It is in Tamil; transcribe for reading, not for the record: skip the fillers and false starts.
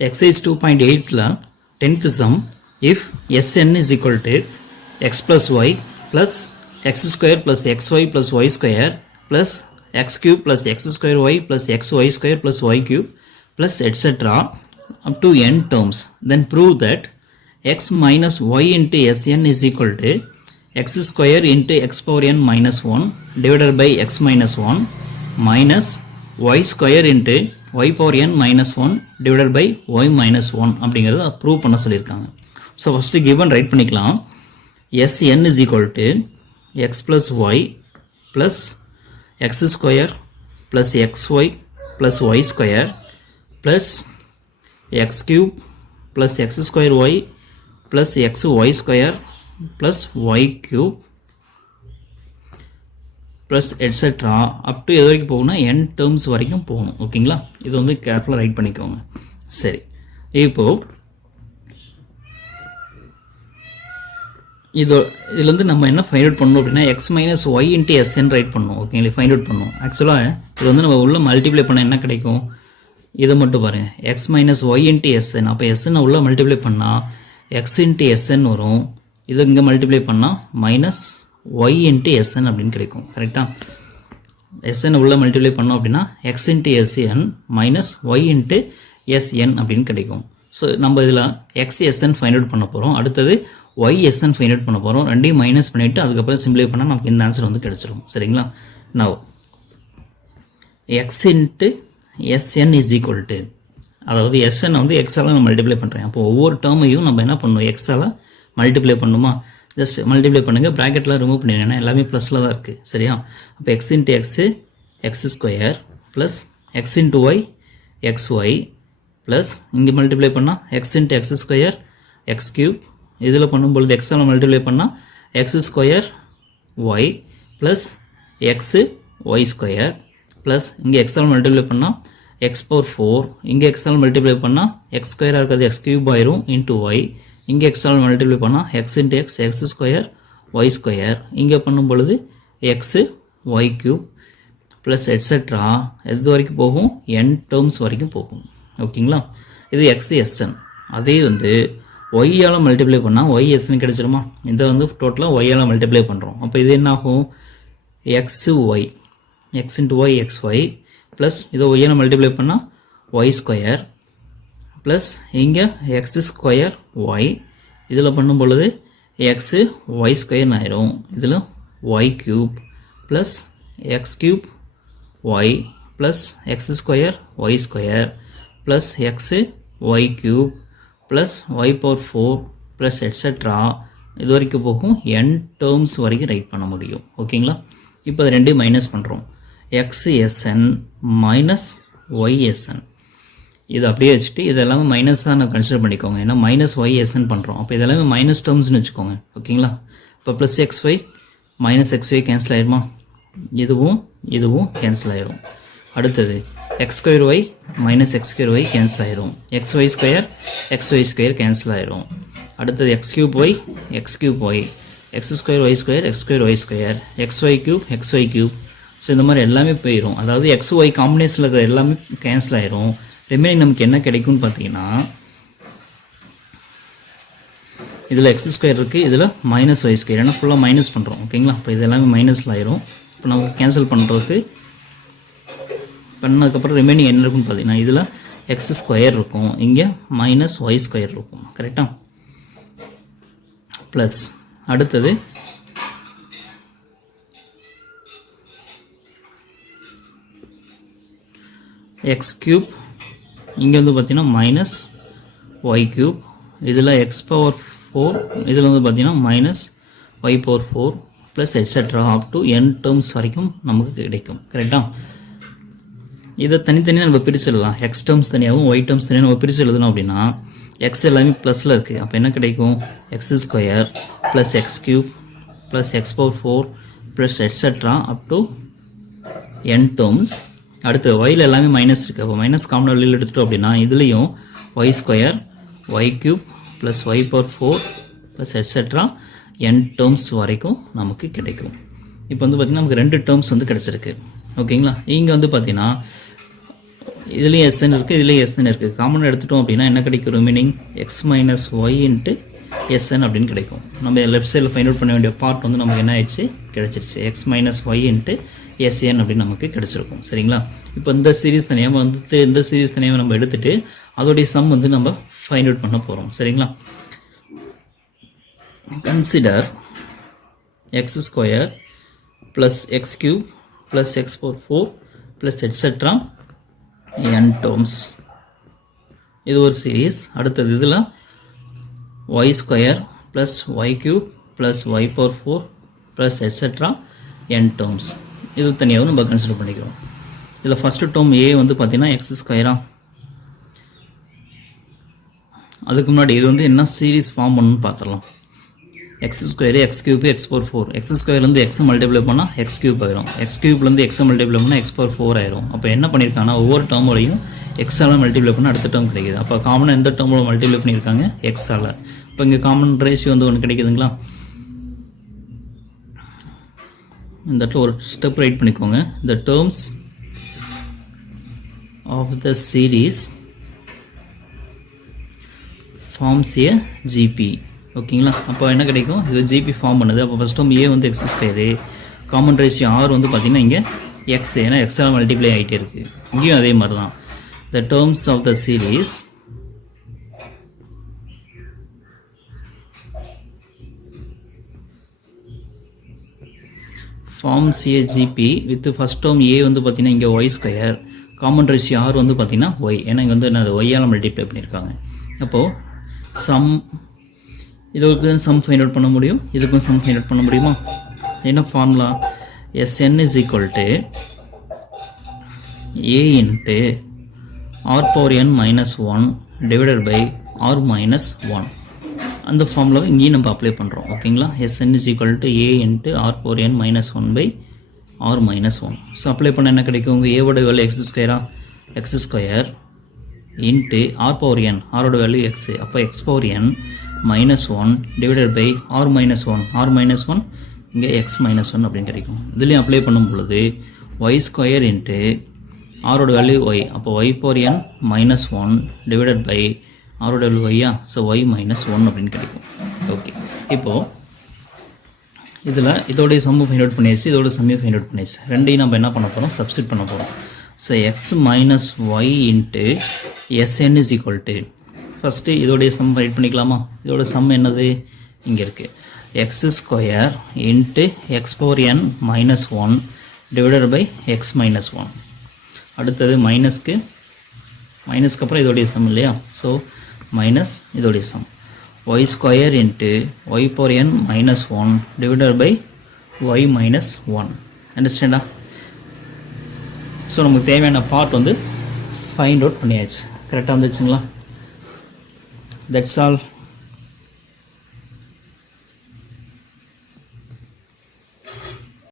exercise 2.8 10th sum, if Sn is equal to x plus y plus x square plus xy plus y square plus x cube plus x square y plus xy square plus y cube plus etc. up to n terms, then prove that x minus y into Sn is equal to x square into x power n minus 1 divided by x minus 1 minus y square into y power n minus 1 divided by y minus 1 அப்படிங்கிறத ப்ரூவ் பண்ண சொல்லியிருக்காங்க. ஸோ ஃபஸ்ட்டு கிவன் ரைட் பண்ணிக்கலாம். Sn is equal to x plus y plus x square plus xy plus y square plus x cube plus x square y plus xy square plus y cube plus etc. up to எது வரைக்கும் போகணும்னா n terms வரைக்கும் போகணும். ஓகேங்களா, இது வந்து கேர்ஃபுல்லாக ரைட் பண்ணிக்கோங்க. சரி, இப்போது இதில் வந்து நம்ம என்ன ஃபைண்ட் அவுட் பண்ணணும் அப்படின்னா x minus y into S n right பண்ணணும். ஓகேங்களா, ஃபைண்ட் அவுட் பண்ணணும். ஆக்சுவலாக இது வந்து நம்ம உள்ள மல்டிப்ளை பண்ண என்ன கிடைக்கும், இதை மட்டும் பாருங்கள், x minus y into S n. அப்போ எஸ்என் உள்ள மல்டிப்ளை பண்ணால் எக்ஸ் இன்ட்டு எஸ்என் வரும். இது இங்கே மல்டிப்ளை பண்ணால் மைனஸ் ஒய் இன்ட்டு எஸ்என் அப்படின்னு கிடைக்கும். கரெக்டாக, எஸ்என் உள்ள மல்டிப்ளை பண்ணோம் அப்படின்னா x into S n minus y into S n அப்படின்னு கிடைக்கும். ஸோ நம்ம இதில் எக்ஸ் எஸ்என் ஃபைண்ட் அவுட் பண்ண போகிறோம். அடுத்தது YSN ஃபைண்ட் அவுட் பண்ண போகிறோம். ரெண்டையும் மைனஸ் பண்ணிவிட்டு அதுக்கப்புறம் சிம்பிளை பண்ணால் நமக்கு இந்த ஆன்சர் வந்து கிடச்சிரும். சரிங்களா, now X into S n is equal to, அதாவது எஸ்என் வந்து எக்ஸால் நான் மல்டிப்ளை பண்ணுறேன். அப்போ ஒவ்வொரு டேர்மையும் நம்ம என்ன பண்ணணும், எக்ஸால் மல்டிப்ளை பண்ணணுமா, ஜஸ்ட் மல்டிப்ளை பண்ணுங்கள், ப்ராக்கெட்டில் ரிமூவ் பண்ணிடுங்க, ஏன்னா எல்லாமே ப்ளஸில் தான் இருக்குது. சரியா, அப்போ x into x x square plus x into y x y plus இங்கே மல்டிப்ளை பண்ணால் x into x square x cube, இதில் பண்ணும்பொழுது எக்ஸால் மல்டிப்ளை பண்ணால் x square y plus x y square plus இங்கே எக்ஸால் மல்டிப்ளை பண்ணால் எக்ஸ் பவர் 4, இங்கே எக்ஸால் மல்டிப்ளை பண்ணால் எக்ஸ் ஸ்கொயராக இருக்கிறது எக்ஸ் கியூப் ஆயிரும் இன்ட்டு ஒய், இங்கே எக்ஸால் மல்டிப்ளை பண்ணால் x into x x square y square, இங்கே பண்ணும் பொழுது x y cube plus etcetera எது வரைக்கும் போகும், n டேர்ம்ஸ் வரைக்கும் போகும். ஓகேங்களா, இது எக்ஸ் எஸ்என். அதே வந்து ஒய்யால் மல்டிப்ளை பண்ணால் ஒய் எஸ்ன்னு கிடச்சிருமா, இதை வந்து டோட்டலாக ஒய்யால் மல்டிப்ளை பண்ணுறோம். அப்போ இது என்ன ஆகும், x y x into y x y plus இதை ஒய்யால் மல்டிப்ளை பண்ணால் ஒய் ஸ்கொயர் ப்ளஸ் இங்கே எக்ஸ் ஸ்கொயர் ஒய், இதில் பண்ணும் பொழுது எக்ஸு ஒய் ஸ்கொயர்னு ஆயிரும், இதில் y cube plus x cube y plus x square y square plus x y cube plus y power 4 plus etcetera இது வரைக்கும் போகும், n டேர்ம்ஸ் வரைக்கும் ரைட் பண்ண முடியும். ஓகேங்களா, இப்போ அது ரெண்டையும் மைனஸ் பண்ணுறோம், எக்ஸ்எஸ்என் மைனஸ் ஒய்எஸ்என். இது அப்படியே வச்சுட்டு இது எல்லாமே மைனஸ் தான் நான் கன்சிடர் பண்ணிக்கோங்க, ஏன்னா மைனஸ் ஒய்எஸ்என் பண்ணுறோம். அப்போ இதெல்லாமே மைனஸ் டேர்ம்ஸ்னு வச்சுக்கோங்க. ஓகேங்களா, இப்போ plus x y minus x y cancel ஆகிடுமா, இதுவும் இதுவும் கேன்சல் ஆகிடும். அடுத்தது x square y minus x square y cancel ஆயிரும், எக்ஸ் ஒய் ஸ்கொயர் கேன்சல் ஆயிரும். அடுத்தது x cube y x square y square x y cube. So இந்த மாதிரி எல்லாமே போயிடும். அதாவது எக்ஸ் ஒய் காம்பினேஷனில் இருக்கிற எல்லாமே கேன்சல் ஆயிரும். ரிமைனிங் நமக்கு என்ன கிடைக்கும்னு பார்த்தீங்கன்னா இதில் எக்ஸ் ஸ்கொயர் இருக்குது, இதில் மைனஸ் ஒய் ஸ்கொயர், ஏன்னா ஃபுல்லாக மைனஸ் பண்ணுறோம். ஓகேங்களா, இப்போ இது எல்லாமே மைனஸில் ஆயிரும். இப்போ நமக்கு கேன்சல் பண்ணுறதுக்கு பண்ணதுக்கப்புறம் ரிமைனிங் என்ன இருக்குன்னு பார்த்தீங்கன்னா இதில் எக்ஸ் ஸ்கொயர் இருக்கும், இங்கே மைனஸ் ஒய் ஸ்கொயர் இருக்கும். கரெக்டாக, ப்ளஸ் அடுத்தது எக்ஸ் கியூப், இங்கே வந்து பார்த்தீங்கன்னா மைனஸ் ஒய் கியூப், இதில் எக்ஸ் பவர் 4, இதில் வந்து பார்த்தீங்கன்னா minus y power 4 plus etcetera up to n terms வரைக்கும் நமக்கு கிடைக்கும். கரெக்டாக, இதை தனித்தனியாக நம்ம பிரித்து எழுதலாம். எக்ஸ் டேர்ம்ஸ் தனியாகவும் ஒய் டேர்ம்ஸ் தனியாக நம்ம பிரித்து எழுதணும் அப்படின்னா எக்ஸ் எல்லாமே ப்ளஸில் இருக்குது. அப்போ என்ன கிடைக்கும், x square plus x cube plus x power 4 plus etcetera up to n terms. அடுத்து ஒயில் எல்லாமே மைனஸ் இருக்குது. அப்போ மைனஸ் காமன் வெளியில் எடுத்துட்டோம் அப்படின்னா இதுலேயும் y square y cube plus y power 4 plus etcetera n terms வரைக்கும் நமக்கு கிடைக்கும். இப்போ வந்து பார்த்திங்கன்னா நமக்கு 2 டேர்ம்ஸ் வந்து கிடச்சிருக்கு. ஓகேங்களா, இங்கே வந்து பார்த்தீங்கன்னா இதுலேயும் எஸ்என் இருக்குது, இதுலேயும் எஸ்என் இருக்குது. காமன் எடுத்துட்டோம் அப்படின்னா என்ன கிடைக்கும்? Remaining x minus y into S n அப்படின்னு கிடைக்கும். நம்ம லெஃப்ட் சைடில் ஃபைண்ட் அவுட் பண்ண வேண்டிய பார்ட் வந்து நமக்கு என்ன ஆயிடுச்சு? கிடச்சிருச்சு. X minus y into S n அப்படின்னு நமக்கு கிடச்சிருக்கும். சரிங்களா? இப்போ இந்த சீரீஸ் தனியாக வந்துட்டு இந்த சீரீஸ் தனியாக நம்ம எடுத்துகிட்டு அதோடைய சம் வந்து நம்ம ஃபைண்ட் அவுட் பண்ண போகிறோம். சரிங்களா? Consider x square plus x cube plus x power 4 plus etcetera n terms. இது ஒரு சீரீஸ். அடுத்தது இதில் y square plus y cube plus y power 4 plus etcetera n terms. இது தனியாகவும் நம்ம கன்சிடர் பண்ணிக்கிறோம். இதில் ஃபஸ்ட்டு டேர்ம் a வந்து பார்த்தீங்கன்னா எக்ஸ் ஸ்கொயரா. அதுக்கு முன்னாடி இது வந்து என்ன சீரீஸ் ஃபார்ம் பண்ணணும்னு பார்த்துடலாம். X square x cube x power 4. X ஸ்கொயர்லேருந்து எக்ஸ் மல்டிப்ளை பண்ணால் எக்ஸ் கியூப் ஆயிரும். எக்ஸ் கியூப்லேருந்து எக்ஸ் மல்டிப்ளை பண்ணால் எக்ஸ் பவர் 4 ஆயிரும். அப்போ என்ன பண்ணியிருக்காங்கன்னா ஒவ்வொரு டேர்மோடையும் எக்ஸால் மல்டிப்ளை பண்ணால் அடுத்த டேர்ம் கிடைக்குது. அப்போ காமனாக எந்த டேர்மோட மல்டிப்ளை பண்ணியிருக்காங்க? எக்ஸால். இப்போ இங்கே காமன் ரேஷியோ வந்து ஒன்று கிடைக்குதுங்களா? இந்த இடத்துல ஒரு ஸ்டெப் ரைட் பண்ணிக்கோங்க. the terms of the series forms a GP. ஓகேங்களா? அப்போ என்ன கிடைக்கும்? இது ஜிபி ஃபார்ம் பண்ணுது. அப்போ ஃபஸ்ட் டேர்ம் ஏ வந்து x square, common ratio r வந்து பார்த்திங்கன்னா இங்கே எக்ஸ், ஏன்னா எக்ஸால் மல்டிப்ளை ஆகிட்டே இருக்குது. இங்கேயும் அதே மாதிரி தான். The terms of the series forms a GP with first term a வந்து பார்த்திங்கன்னா இங்கே y square, common ratio r வந்து பார்த்திங்கன்னா ஒய், ஏன்னா இங்கே வந்து என்ன ஒய்யால் மல்டிப்ளை பண்ணியிருக்காங்க. அப்போது சம் இதுக்கு சம் ஃபைண்ட் அவுட் பண்ண முடியும், இதுக்கும் சம் ஃபைண்ட் அவுட் பண்ண முடியுமா? என்ன formula? Sn is equal to a into r power n minus 1 divided by r minus 1. அந்த ஃபார்முலாவை இங்கேயும் நம்ம அப்ளை பண்ணுறோம். ஓகேங்களா? Sn is equal to a into r power n minus 1 by r minus 1. So apply பண்ண என்ன கிடைக்கும்? உங்கள் ஏவோட வேல்யூ எக்ஸ் ஸ்கொயரா, x square into r power n, ஆரோட வேல்யூ எக்ஸு, அப்போ x power n minus 1 divided by r minus 1, R minus 1 இங்கே எக்ஸ் மைனஸ் 1 அப்படின்னு கிடைக்கும். இதுலேயும் அப்ளை பண்ணும் பொழுது ஒய் ஸ்கொயர் இன்ட்டு ஆரோட வேல்யூ ஒய், அப்போ y power n minus 1 divided by ஆரோட வேல்யூ ஒய்யா, ஸோ ஒய் மைனஸ் 1 அப்படின்னு கிடைக்கும். ஓகே, இப்போது இதில் இதோடைய சம்மு ஃபைண்ட் அவுட் பண்ணியாச்சு, இதோட சம்மையும் ஃபைண்ட் அவுட் பண்ணியாச்சு. ரெண்டையும் நம்ம என்ன பண்ண போகிறோம்? சப்ஸ்டிட் பண்ண போகிறோம். So x minus y into S n is equal to, first இதோடைய சம் ஃபைண்ட் பண்ணிக்கலாமா? இதோட சம் என்னது? இங்கே இருக்குது. X square into x power n minus 1 divided by x minus 1. அடுத்தது மைனஸ்க்கு அப்புறம் இதோடைய சம் இல்லையா? ஸோ மைனஸ் இதோடைய sum y square into y power n minus 1 divided by y minus 1. அண்டர்ஸ்டாண்டா? ஸோ நமக்கு தேவையான பார்ட் வந்து ஃபைண்ட் அவுட் பண்ணியாச்சு. கரெக்டாக வந்துச்சுங்களா? That's all.